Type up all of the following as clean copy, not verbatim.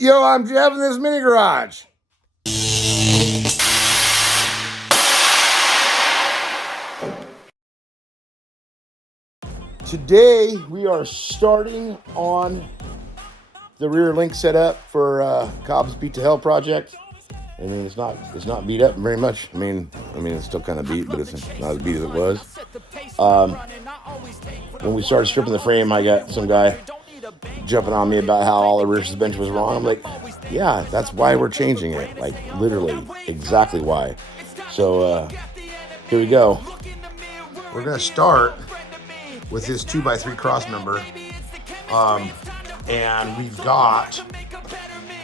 Yo, I'm Jeff in this mini garage. Today we are starting on the rear link setup for Cobb's Beat to Hell project. I mean, it's not beat up very much. I mean, it's still kind of beat, but it's not as beat as it was. When we started stripping the frame, I got some guy jumping on me about how all the rear suspension was wrong. I'm like, yeah, that's why we're changing it. Like, literally, exactly why. So, here we go. We're gonna start with this 2x3 cross member. And we've got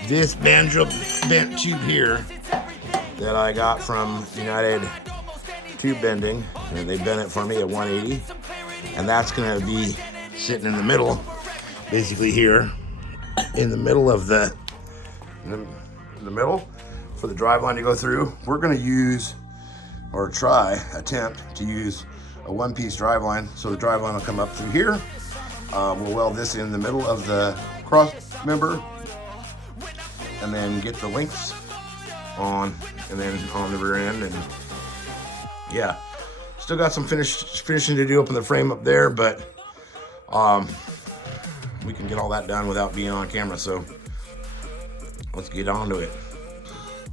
this banjo bent tube here that I got from United Tube Bending, and they bent it for me at 180, and that's going to be sitting in the middle, basically here, in the middle of the middle for the drive line to go through. We're going to use, or attempt to use a one-piece drive line, so the drive line will come up through here. We'll weld this in the middle of the cross member, and then get the links on, and then on the rear end. And yeah, still got some finishing to do up in the frame up there, but we can get all that done without being on camera, so let's get on to it.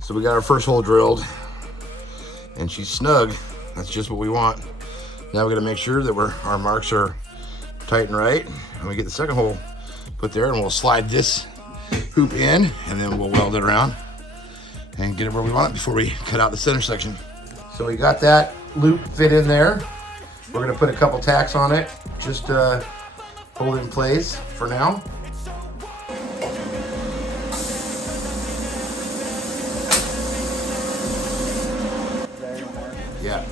So we got our first hole drilled, and she's snug. That's just what we want. Now we got to make sure that our marks are tight and right, and we get the second hole put there, and we'll slide this hoop in, and then we'll weld it around and get it where we want it before we cut out the center section. So we got that loop fit in there. We're gonna put a couple tacks on it just to hold it in place for now. Yeah.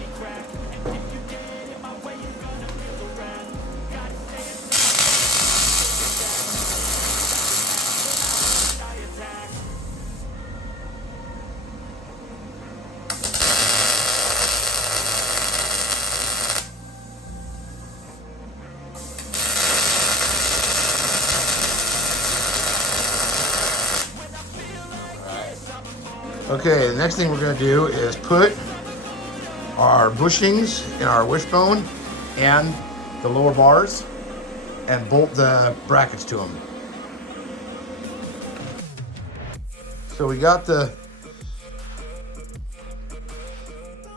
Okay, the next thing we're going to do is put our bushings in our wishbone and the lower bars and bolt the brackets to them. So we got the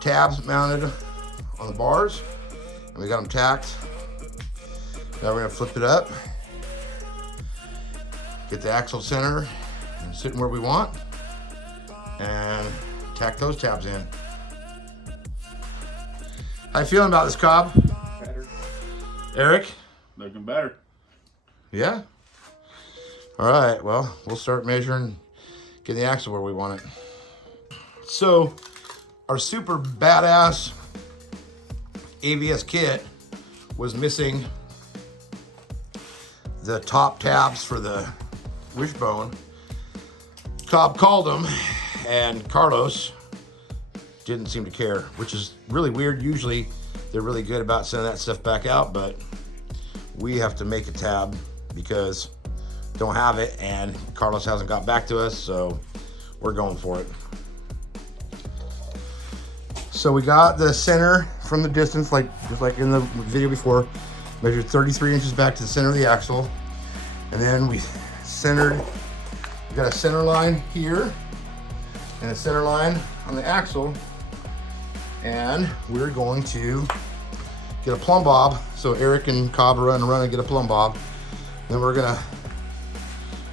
tabs mounted on the bars, and we got them tacked. Now we're going to flip it up, get the axle center and sitting where we want, and tack those tabs in. How you feeling about this, Cobb? Better. Eric? Looking better. Yeah? All right, well, we'll start measuring, getting the axle where we want it. So, our super badass AVS kit was missing the top tabs for the wishbone. Cobb called them, and Carlos didn't seem to care, which is really weird. Usually they're really good about sending that stuff back out, but we have to make a tab because don't have it, and Carlos hasn't got back to us, so we're going for it. So we got the center from the distance, just like in the video before, measured 33 inches back to the center of the axle, and then we got a center line here and a center line on the axle, and we're going to get a plumb bob. So Eric and Cobb are run and get a plumb bob. Then we're gonna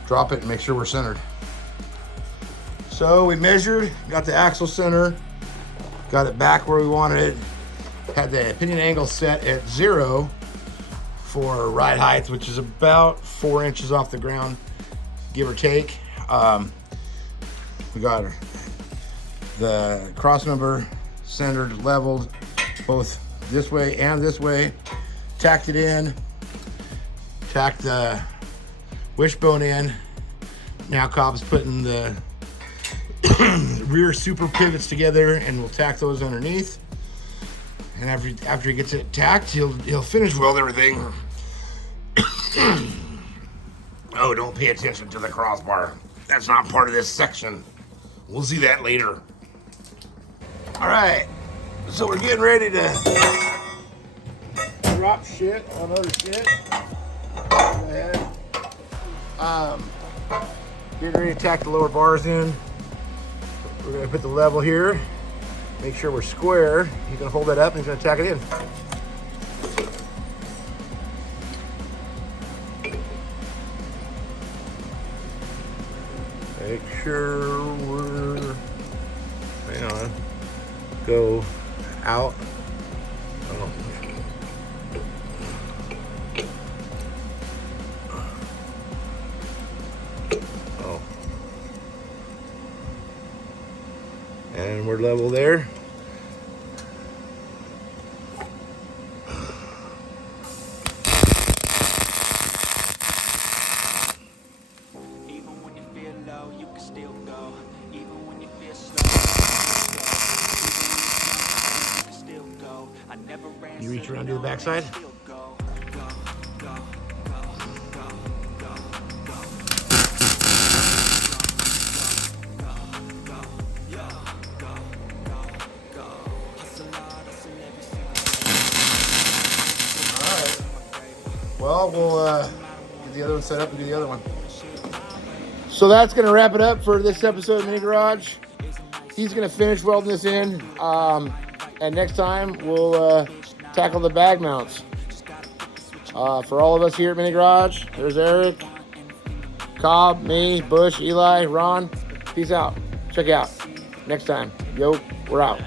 drop it and make sure we're centered. So we measured, got the axle center, got it back where we wanted it, had the pinion angle set at 0 for ride height, which is about 4 inches off the ground, give or take. We got the cross member centered, leveled, both this way and this way, tacked it in, tacked the wishbone in. Now Cobb's putting the rear super pivots together, and we'll tack those underneath. And after he gets it tacked, he'll finish weld everything. Oh, don't pay attention to the crossbar. that's not part of this section. We'll see that later. All right, so we're getting ready to drop shit on other shit. Go ahead. Getting ready to tack the lower bars in. We're gonna put the level here. Make sure we're square. He's gonna hold that up and he's gonna tack it in. Make sure we're, hang on, go out. Oh. Oh. And we're level there. You reach around to the backside. Alright. Well, we'll get the other one set up and do the other one. So that's going to wrap it up for this episode of Mini Garage. He's going to finish welding this in. And next time, we'll tackle the bag mounts. For all of us here at Mini Garage, there's Eric, Cobb, me, Bush, Eli, Ron. Peace out. Check you out. Next time. Yo, we're out.